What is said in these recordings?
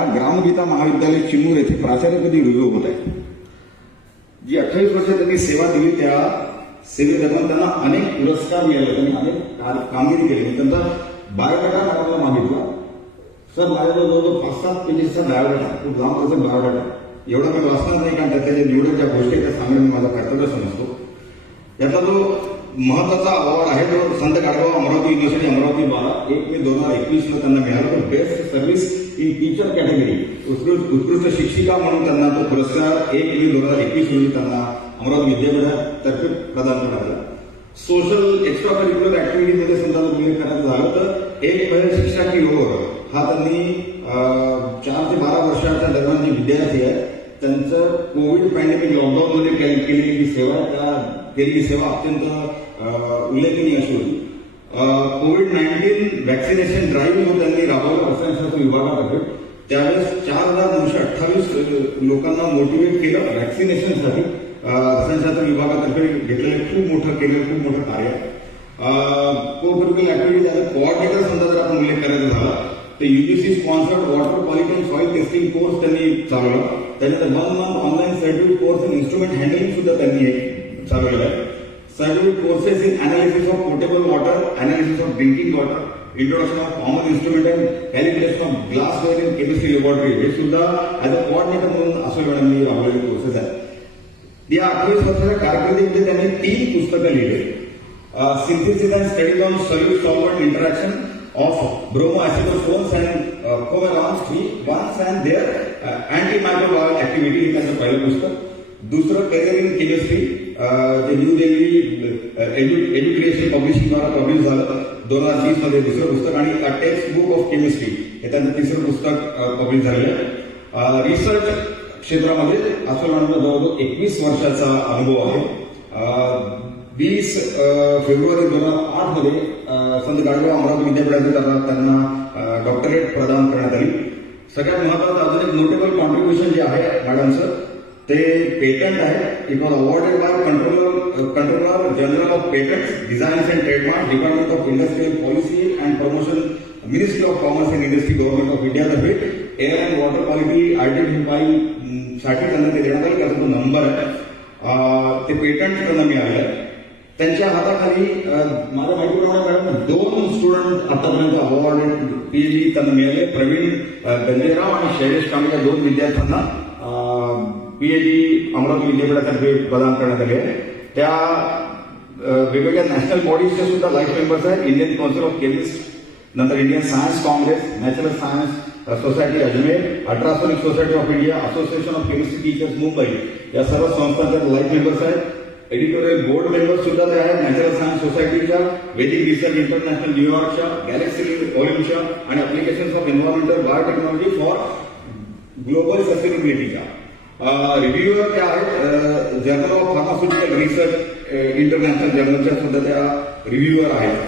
या ग्रामगीता महाविद्यालय चिमूर येथे प्राचार्यपदी रुजू होत आहे. जी अठ्ठावीस वर्ष त्यांनी सेवा दिली त्या सेवेदरम्यान त्यांना अनेक पुरस्कार मिळाले. त्यांनी अनेक कामगिरी केली. त्यांचा बायोडाटा मॅडमला मागितला. सर माझ्याजवळ जवळजवळ पाच सात म्हणजे पेजेसचा बायोडाटा. खूप लांब त्याचा बायोडाटा. एवढा मी वाचणार नाही कारण त्याच्या निवडक ज्या गोष्टी त्या सांगणं माझा कर्तव्य समजतो. त्याचा जो महत्त्वाचा अवॉर्ड आहे तो संत गाडगाव अमरावती युनिव्हर्सिटी अमरावती बारा एक मे दोन हजार एकवीसला त्यांना मिळाला तो best service in teacher category उत्कृष्ट उत्कृष्ट शिक्षिका म्हणून त्यांना तो पुरस्कार एक मे दोन हजार एकवीस रोजी त्यांना अमरावती विद्यापीठातर्फे प्रदान करण्यात आला. सोशल एक्स्ट्रा करिक्युलर ऍक्टिव्हिटीमध्ये समजा उल्लेख करायचं झालं तर एक महिला शिक्षा की ओर हा त्यांनी चार ते बारा वर्षाच्या दरम्यान जे विद्यार्थी आहेत त्यांचं कोविड पॅन्डेमिक लॉकडाऊनमध्ये केलेली सेवा त्या केलेली सेवा अत्यंत उल्लेखनीय असून कोविड नाईन्टीन व्हॅक्सिनेशन ड्राईव्ह जो त्यांनी राबवला रसायनशास्त्र विभागातर्फे त्यावेळेस चार हजार दोनशे अठ्ठावीस लोकांना मोटिवेट केलं व्हॅक्सिनेशनसाठी रसायनशास्त्र विभागातर्फे घेतलेलं खूप मोठं केलं खूप मोठं कार्य. आहे ऍक्टिव्हिटी त्याचा कोऑर्डिनेटर समजा जर आपण उल्लेख करायचा झाला. तर UGC sponsored water quality and soil testing course त्यांनी चालवला. त्यानंतर one month online certificate course in instrument handling सुद्धा त्यांनी एक चालवलेला आहे. Certificate courses in analysis of portable water analysis of drinking water introduction of common instrument and calculation of glassware in chemistry laboratory हे सुद्धा ऍज अ कोऑर्डिनेटर म्हणून असं मॅडमनी राबवलेले कोर्सेस आहेत. या अठ्ठावीस वर्षाच्या कारकिर्दीमध्ये त्यांनी तीन पुस्तकं लिहिली synthesis and studies on solute solvent interaction of bromo acetophenones and coverones three ones and their antimicrobial activity हे त्यांचं पहिलं पुस्तक दुसरं करिअर इन केमिस्ट्री जे न्यू दिल्ली एज्युकेशन पब्लिशिंग द्वारा पब्लिश झालं. दोन हजार वीसमध्ये दुसरं पुस्तक आणि a text book of chemistry हे त्यांचं तिसरं पुस्तक पब्लिश झालेलं आहे. रिसर्च क्षेत्रामध्ये असं म्हणणं जवळजवळ एकवीस वर्षाचा अनुभव आहे. वीस फेब्रुवारी दोन हजार आठमध्ये uh, संत गाडगाव अमरावती विद्यापीठाचे त्यांना डॉक्टरेट uh, प्रदान करण्यात आली. सगळ्यात महत्वाचं अजून एक नोटेबल कॉन्ट्रीब्युशन जे आहे मॅडमचं ते पेटंट आहे. It was awarded by controller controller general of patents designs and trademark department of industrial policy and promotion ministry of commerce and industry government of India तर्फे. Air and water quality identify साठी त्यांना ते देण्यात आलं. त्याचा तो number आहे uh, ते पेटंट त्यांना मिळालं आहे. त्यांच्या हाताखाली अं, माझ्या माहितीप्रमाणे मॅडम दोन स्टुडंट आतापर्यंत अवॉर्ड पीएचडी त्यांना मिळाले. प्रवीण गंजेराव आणि शैलेश कांबळे या दोन विद्यार्थ्यांना पीएचडी अमरावती विद्यापीठातर्फे प्रदान करण्यात आले. त्या वेगवेगळ्या नॅशनल बॉडीजचे सुद्धा लाईफ मेंबर्स आहेत. इंडियन काउन्सिल ऑफ केमिस्ट नंतर Indian science congress natural science society Ajmer ultrasonic society of India association of chemistry teachers Mumbai या सर्व संस्थांच्या लाईफ मेंबर्स आहेत. एडिटोरियल बोर्ड मेंबर सुद्धा ते आहेत. नॅचरल सायन्स सोसायटीच्या वेदिक रिसर्च इंटरनॅशनल न्यूयॉर्कच्या गॅलेक्सी ओलिम्पच्या आणि applications of environmental biotechnology for global सस्टेनेबिलिटीच्या reviewer त्या आहेत. Journal of pharmaceutical research international जर्नलच्या सुद्धा त्या रिव्ह्यूअर आहेत.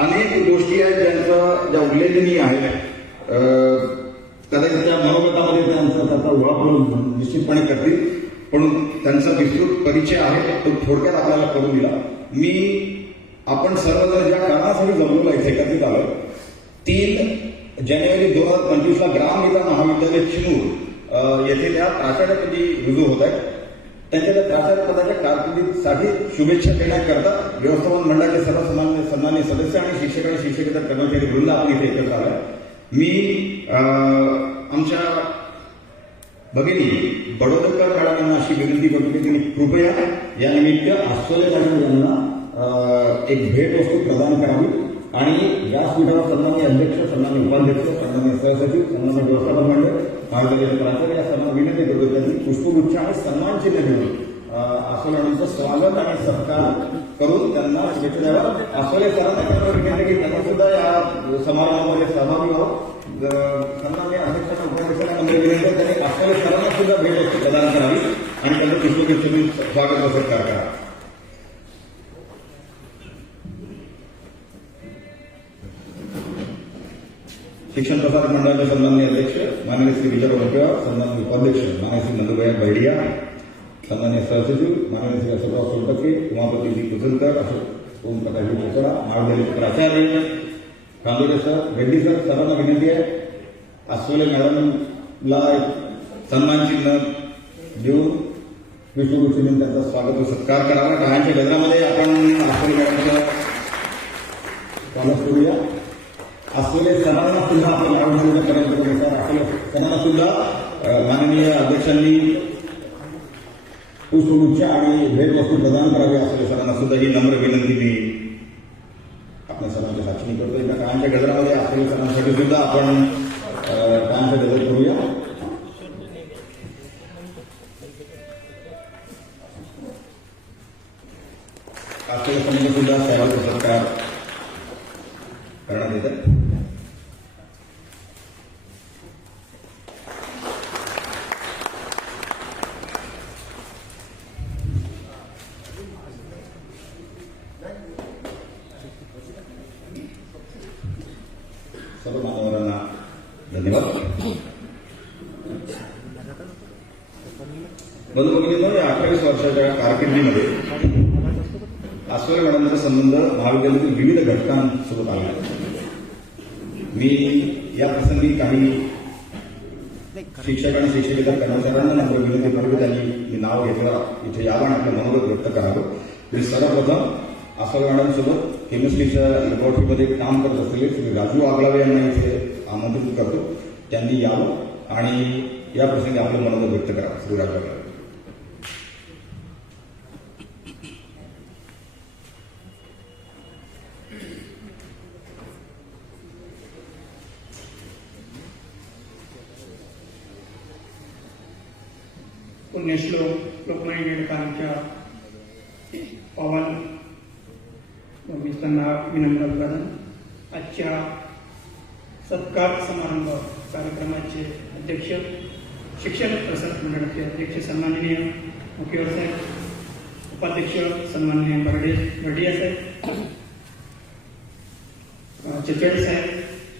अनेक गोष्टी आहेत ज्यांचा ज्या उल्लेखनीय आहेत. कदाचित त्या मनोगतामध्ये त्यांचा त्याचा ओळख निश्चितपणे करतील. पण त्यांचा विस्तृत परिचय आहे तो थोडक्यात आपल्याला करून दिला. मी आपण सर्वजण ज्या कारणासाठी जमलेलो इथे एकत्रित आलो तीन जानेवारी दोन हजार पंचवीसला ग्राम ग्रामविका महाविद्यालय चिमूर येथे त्या प्राचार्यपदी रुजू होत आहेत. त्यांच्या त्या प्राचार्यपदाच्या कारकिर्दीसाठी शुभेच्छा देण्याकरता व्यवस्थापन मंडळाचे सर्व सन्मान्य सन्मान्य सदस्य आणि शिक्षक आणि शिक्षकेतर कर्मचारी वृंद आपण इथे एकत्र आलाय. मी आमच्या भगिनी बडोदरकर काळांना अशी विनंती करतो की त्यांनी कृपया या निमित्त आस्वले मॅडम यांना एक भेट वस्तू प्रदान करावी. आणि व्यासपीठावर सन्मान्य अध्यक्ष सन्मान्य उपाध्यक्ष सन्मान्य सहसचिव सन्मान्य व्यवस्थापन मंडळ महाविद्यालयाचे प्राचार्य या सर्वांना विनंती करतो त्यांनी पुष्पगुच्छ आणि सन्मान चिन्ह देऊन आसोले स्वागत आणि सत्कार करून त्यांना भेट द्यावा आसोले सरांना त्यांना विनंती की त्यांनी सुद्धा या समारंभामध्ये सहभागी व्हावं. त्यांना मी अध्यक्षांना उपाध्यक्षांना म्हणजे विनंती आहे, त्यांनी आसोले सरांना सुद्धा भेट प्रदान करावी आणि त्यांचं पुष्पगुच्छ देऊन स्वागत व सत्कार करा. शिक्षण प्रसारक मंडळाचे सन्माननीय अध्यक्ष माननीय श्री विजय वडकेवार सन्माननीय उपाध्यक्ष माननीय श्री नंदुभाई बैडिया सन्मान्य सहसचिव माननीय श्री अशोकराव सोलटके उमापती जी कुसलकर अशोक ओम प्रकाशजी कोसळा महाविद्यालयाचे प्राचार्य कांदोरे सर, रेड्डी सर, सर्वांना विनंती आहे. अस्वले मॅडमला सन्मान चिन्ह देऊन त्यांचा स्वागत सत्कार करावा. टाळ्यांच्या गजरामध्ये आपण अस्वले मॅडमचं स्वागत करूया. अस्वले सणांना सुद्धा अस्वले सणांना सुद्धा माननीय अध्यक्षांनी पुष्पगुच्छ आणि भेटवस्तू प्रदान करावी असलेल्या सरांना सुद्धा ही नम्र विनंती मी आपल्या सरांच्या साक्षी करतो एका काळांच्या गजरामध्ये असलेल्या सरांसाठी सुद्धा आपण अ, गजर सर्व धन्यवाद बघितलं भगिनींनो या अठ्ठावीस वर्षाच्या कारकिर्दीमध्ये आस्वार मॅडमचा संबंध महाविद्यालयातील विविध घटकांसोबत आला मी या प्रसंगी काही शिक्षक आणि शिक्षकेतर कर्मचाऱ्यांना मात्र विनंती करतो त्यांनी मी नाव घेतलं. इथे यावं आणि आपलं मनोगत व्यक्त करावं. मी सर्वप्रथम आस्वार मॅडमसोबत केमिस्ट्रीच्या लॅबोरेटरीमध्ये काम करत असलेले श्री राजू आगलावे यांना इथे आमंत्रित करतो. त्यांनी यावं आणि या प्रसंगी आपलं मनोगत व्यक्त करावं श्री राजू आगलावे पुण्यश्लोक लोकमान्य टिळकांच्या त्यांना विनम्र अभिवादन आजच्या सत्कार समारंभ कार्यक्रमाचे अध्यक्ष, शिक्षण प्रसारक मंडळाचे अध्यक्ष सन्माननीय मुख्यवर साहेब, उपाध्यक्ष सन्माननीय बर्डे बर्डिया साहेब चिचोडे साहेब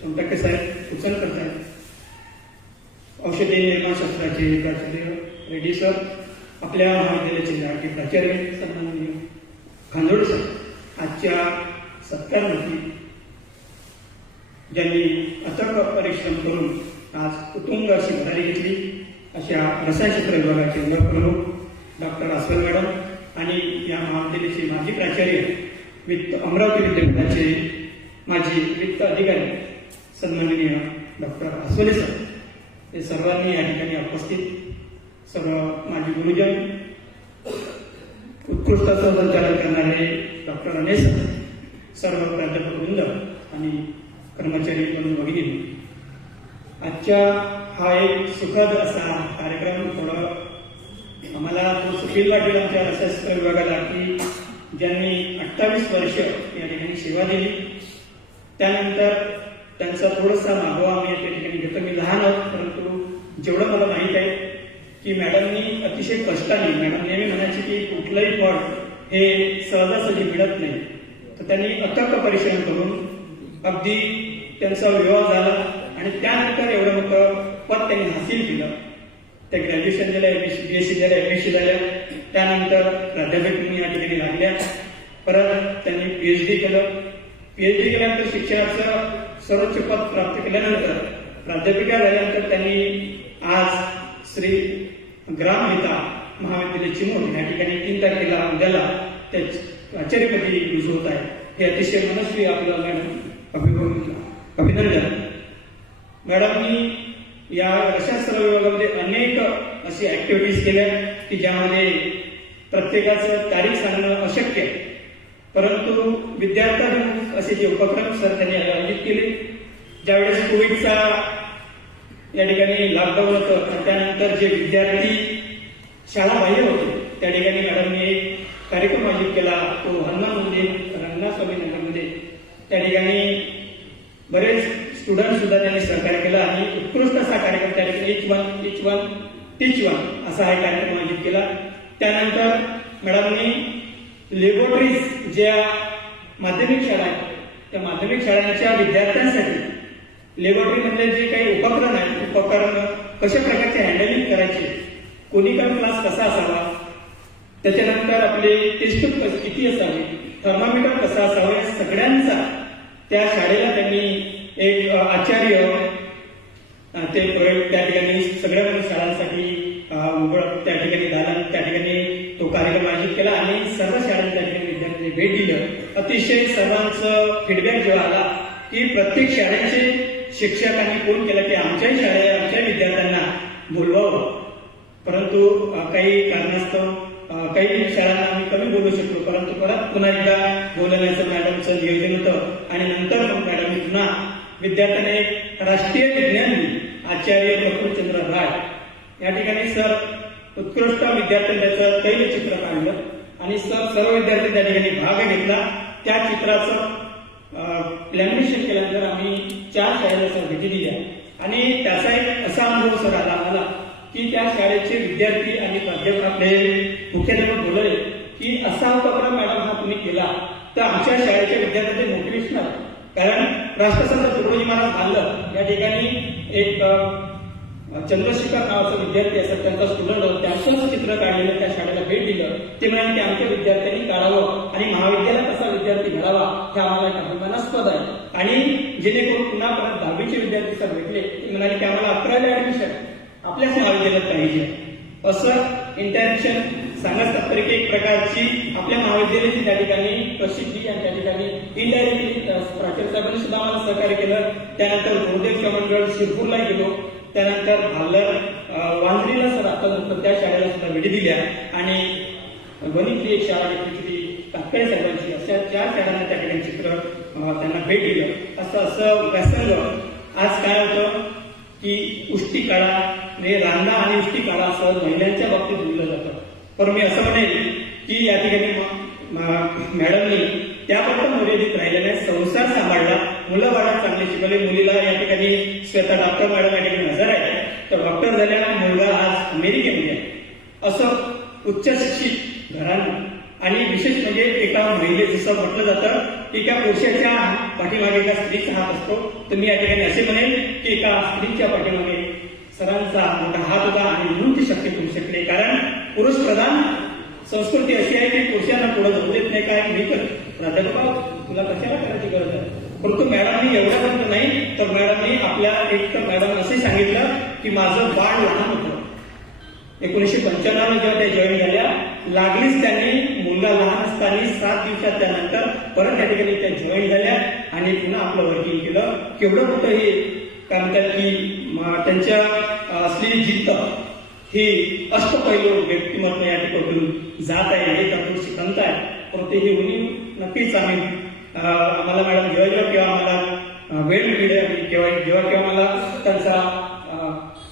सोनटक्के साहेब उचलकर साहेब औषधी निर्माणशास्त्राचे प्राचार्य रेड्डी सर, आपल्या महाविद्यालयाचे लाडके प्राचार्य सन्माननीय खांदोड सर आजच्या सत्कारमध्ये ज्यांनी अथक परिश्रम करून आज उत्तुंग अशी भरारी घेतली अशा रसायनशास्त्र विभागाचे उपप्रमुख डॉक्टर अस्वल मॅडम आणि या महाविद्यालयाचे माजी प्राचार्य वित्त अमरावती विद्यापीठाचे माजी वित्त अधिकारी सन्माननीय डॉक्टर अस्वले सर हे सर्वांनी या ठिकाणी उपस्थित सर्व माझे गुरुजन उत्कृष्ट संचालन करणारे डॉक्टर अनेस सर्व प्राध्यापक वृंद आणि कर्मचारी म्हणून भगिनी आजच्या हा एक सुखद असा कार्यक्रम थोडं आम्हाला तो सुखील वाटेल आमच्या रसायनशास्त्र विभागाला की ज्यांनी अठ्ठावीस वर्ष या ठिकाणी सेवा दिली. त्यानंतर त्यांचा थोडासा मागोवा आम्ही त्या ठिकाणी घेतो. मी लहान आहोत परंतु जेवढं मला माहीत आहे की मॅडमनी अतिशय कष्टाने मॅडम नेहमी म्हणायची की कुठलंही फळ हे सहजासहजी मिळत नाही. त्यांनी अथक परिश्रम करून अगदी त्यांचा विवाह झाला आणि त्यानंतर एवढं मोठं पद त्यांनी हासिल केलं. त्या ग्रॅज्युएशन झालं एम बी एस सी झालं एम एस सी त्यानंतर प्राध्यापक म्हणून या ठिकाणी लागल्या. परत त्यांनी पीएच डी केलं. पीएच डी केल्यानंतर शिक्षणाचं सर्वोच्च पद प्राप्त केल्यानंतर प्राध्यापिका झाल्यानंतर त्यांनी आज श्री ग्रामहिता महाविद्यालय चिमूर या ठिकाणी तीन तारखेला उद्याला आश्चर्यपणे आचार्यपदी रुजू होत आहे. हे अतिशय मनस्वी आपल्याला मॅडम अभिनंदन. अभिनंदन मॅडमनी या रसायनशास्त्र विभागामध्ये अनेक अशी ऍक्टिव्हिटीज केल्या की ज्यामध्ये प्रत्येकाचं तारीख सांगणं अशक्य आहे. परंतु विद्यार्थ्यांना असे जे उपक्रम सर त्यांनी आयोजित केले ज्यावेळेस कोविडचा या ठिकाणी लॉकडाऊन होतं त्यानंतर जे विद्यार्थी शाळा बाह्य होते त्या ठिकाणी मॅडमने एक कार्यक्रम आयोजित केला. तो हनुमानमध्ये रंगनास्वामी नगरमध्ये. त्या ठिकाणी बरेच स्टुडंट सुद्धा त्यांनी सहकार्य केला आणि उत्कृष्ट असा कार्यक्रम त्या ठिकाणी each one each one teach one असा हा कार्यक्रम आयोजित केला. त्यानंतर मॅडमनी लेबोरेटरीज ज्या माध्यमिक शाळा आहेत त्या माध्यमिक शाळांच्या विद्यार्थ्यांसाठी लेबोरेटरी मधले जे काही उपकरण आहेत उपकरण कशा प्रकारचे हँडलिंग करायचे कोनिकल क्लास कसा असावा त्याच्यानंतर आपले टेस्ट किती असावे? थर्मामीटर कसा असावा? या सगळ्यांचा त्या शाळेला त्यांनी एक आचार्य ते प्रयोग त्या ठिकाणी सगळ्या शाळांसाठी त्या ठिकाणी दालन त्या ठिकाणी तो कार्यक्रम आयोजित केला आणि सर्व शाळांनी त्या ठिकाणी विद्यार्थ्यांनी भेट दिलं. अतिशय सर्वांचं फीडबॅक जेव्हा आला की प्रत्येक शाळेचे शिक्षकांनी फोन केला की आमच्याही शाळे आमच्या विद्यार्थ्यांना बोलवावं. परंतु काही कारणास्तव काही शाळांना आम्ही कमी बोलू शकतो. परंतु परत पुन्हा एकदा बोलण्याचं मॅडमचं नियोजन होतं. आणि नंतर मग मॅडमनी पुन्हा विद्यार्थ्यांना एक राष्ट्रीय विज्ञान दिन आचार्य प्रफुल्लचंद्र राय. या ठिकाणी सर उत्कृष्ट विद्यार्थ्यांनी त्याचं तैलचित्र काढलं आणि सर सर्व विद्यार्थी त्या ठिकाणी भाग घेतला. त्या चित्राचं लॅमिनेशन केल्यानंतर आम्ही चार शाळेला सर भेटी दिल्या. आणि त्याचा एक असा अनुभव सर आला आम्हाला. की त्या शाळेचे विद्यार्थी आणि प्राध्यापक आपले मुख्याध्यापक बोलले की असा उपक्रम मॅडम हा तुम्ही केला. तर आमच्या शाळेच्या विद्यार्थ्यांचे मोटिवेशनल कारण राष्ट्रसंत तुकडोजी महाराज आलं या ठिकाणी एक चंद्रशेखर नावाचा विद्यार्थी असतात त्यांचा स्टुडंट त्यांचंच चित्र काढलेलं त्या शाळेला भेट दिलं. ते म्हणाले की आमच्या विद्यार्थ्यांनी काढावं आणि महाविद्यालयात कसा विद्यार्थी घडावा हे आम्हाला एक अभिमानास्पद आहे. आणि जेणेकरून पुन्हा परत दहावीचे विद्यार्थी सर भेटले. ते म्हणाले की आम्हाला अकरावी ऍडमिशन आपल्याच केलं पाहिजे. असं इंटरॅक्शन सांगत एक प्रकारची आपल्या महाविद्यालयाची त्या ठिकाणी प्रसिद्धी आणि त्या ठिकाणी इनडायरेक्टली प्राचार्य साहेबांनी सुद्धा आम्हाला सहकार्य केलं. त्यानंतर बहुतेक मंडळ शिरपूरला गेलो. त्यानंतर भाल्लर अं, वांद्रीला सर आता नंतर त्या शाळेला सुद्धा भेटी दिल्या. आणि गणितली एक शाळा घेतली होती काकडे साहेबांची अशा चार शाळांना त्या ठिकाणी चित्र त्यांना भेट दिलं. असं असं व्यासंग आज काय होतं? की उष्टी काळा म्हणजे रांना आणि उष्टी काळा असं महिलांच्या बाबतीत बोललं जातं. पण मी असं म्हणेल की या ठिकाणी मॅडमनी त्याबद्दल मर्यादित राहिले नाही. संसार सांभाळला. मुलं बाळा चांगले शिकवले. मुलीला या ठिकाणी स्वतः डॉक्टर मॅडम या ठिकाणी हजर आहे तर डॉक्टर झालेला मुलगा आज अमेरिकेमध्ये आहे. असं उच्च शिक्षित घरांना आणि विशेष म्हणजे एका महिले जसं म्हटलं जातं की एका पुरुषाच्या पाठीमागे एका स्त्रीचा हात असतो. तर मी या ठिकाणी असे म्हणेन की एका स्त्रीच्या पाठीमागे सरांचा मोठा हात होता आणि म्हणून ती शक्य करू शकले कारण पुरुष प्रधान संस्कृती अशी आहे की पुरुषांना पुढे जाऊ देत नाही. काय? मी कर प्राध्यापक तुला कशाला करायची गरज आहे? परंतु मॅडमनी एवढ्यापर्यंत नाही. तर मॅडमनी आपल्या एक तर मॅडम असे सांगितलं की माझं बाळ लहान होतं. एकोणीसशे पंच्याण्णव जेव्हा त्या जॉईन झाल्या. लागलीच त्यांनी मुलगा लहान असताना सात दिवसात त्यानंतर परत त्या ठिकाणी त्या जॉईन झाल्या आणि पुन्हा आपलं वर्किंग केलं. केवढं मोठं हे काय म्हणतात की त्यांच्या असलेली जिद्द हे अष्टपैलू व्यक्तिमत्व या ठिकाणी जात आहे हे त्यातून शिकवत आहे परंतु ही उणीव नक्कीच आम्ही आम्हाला मॅडम जेव्हा जेव्हा किंवा आम्हाला वेळ मिळेल केव्हा जेव्हा केव्हा मला त्यांचा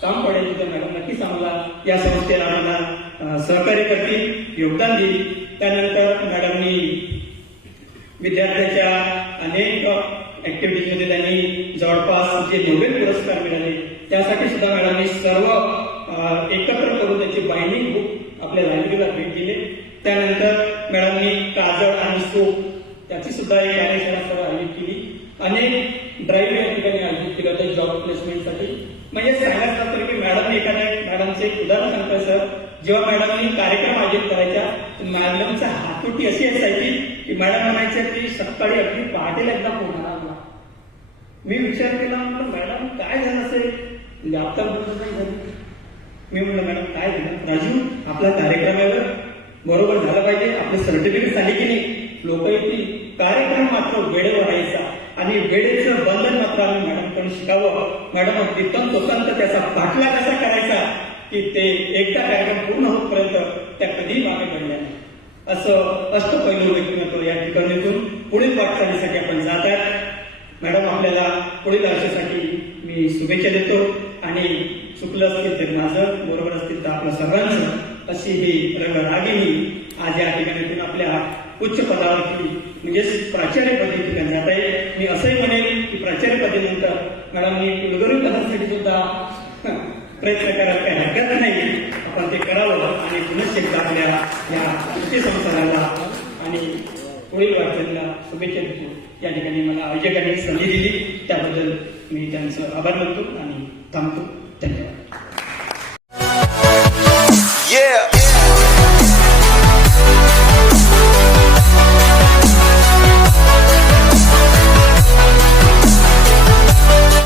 काम पडेल तर मॅडम. नक्कीच आम्हाला या संस्थेला आम्हाला सहकार्य करतील योगदान देईल. त्यानंतर मॅडमनी विद्यार्थ्याच्या अनेक ऍक्टिव्हिटीजमध्ये त्यांनी जवळपास जे नोबेल पुरस्कार मिळाले त्यासाठी सुद्धा मॅडमनी सर्व एकत्र करून त्याची बाइंडिंग बुक आपल्या लायब्ररीला भेट दिले त्यानंतर मॅडमनी काजळ आणि सोप त्याची सुद्धा एक कार्यशाळा आयोजित केली. अनेक ड्राईव्ह या ठिकाणी आयोजित केलं होतं जॉब प्लेसमेंटसाठी म्हणजे सांगायचं तर की मॅडमने एखाद्या मॅडमचे एक उदाहरण सांगतोय सर जेव्हा मॅडमनी कार्यक्रम आयोजित करायचा मॅडमचा हातोटी अशी असायची की मॅडम म्हणायचे की सकाळी अगदी पहाटेला एकदा फोन आला मी विचार केला म्हटलं मॅडम काय झालं असेल? म्हणजे आतापर्यंत नाही झाली. मी म्हटलं मॅडम काय झालं? राजू आपला कार्यक्रम आहे बरोबर झालं पाहिजे. आपले सर्टिफिकेट झाली की नाही? लोक येतील. कार्यक्रम मात्र वेळेवर यायचा आणि वेळेचं बंधन मात्र आम्ही मॅडमकडून शिकावं. मॅडम अगदी तंतोतंत त्याचा पाठला कसा करायचा की ते एकदा कार्यक्रम पूर्ण होतपर्यंत त्या कधीही मागे पडल्या नाही. असं अष्टपैलू व्यक्तिमत्व या ठिकाणीतून. पुढील वाटचालीसाठी आपण जात आहात. मॅडम आपल्याला पुढील आयुष्यासाठी मी शुभेच्छा देतो. आणि चुकलं असतील तर माझं बरोबर असतील तर आपलं सर्वांचं अशी ही रंगरागिणी आज या ठिकाणीतून आपल्या उच्च पदावरती म्हणजेच प्राचार्यपदी ठिकाणी आता मी असंही म्हणेन की प्राचार्यपदीनंतर मॅडमनी म्हणजे कुलगुरू पदासाठी सुद्धा प्रयत्न करायला काही हरकत नाही. आपण ते करावं आणि पुनश्च एकदा आपल्या या कृषी संसाराला आणि पुढील वाटचालीला शुभेच्छा देतो. या ठिकाणी मला आयोजकांनी संधी दिली. त्याबद्दल मी त्यांचं आभार मानतो आणि थांबतो.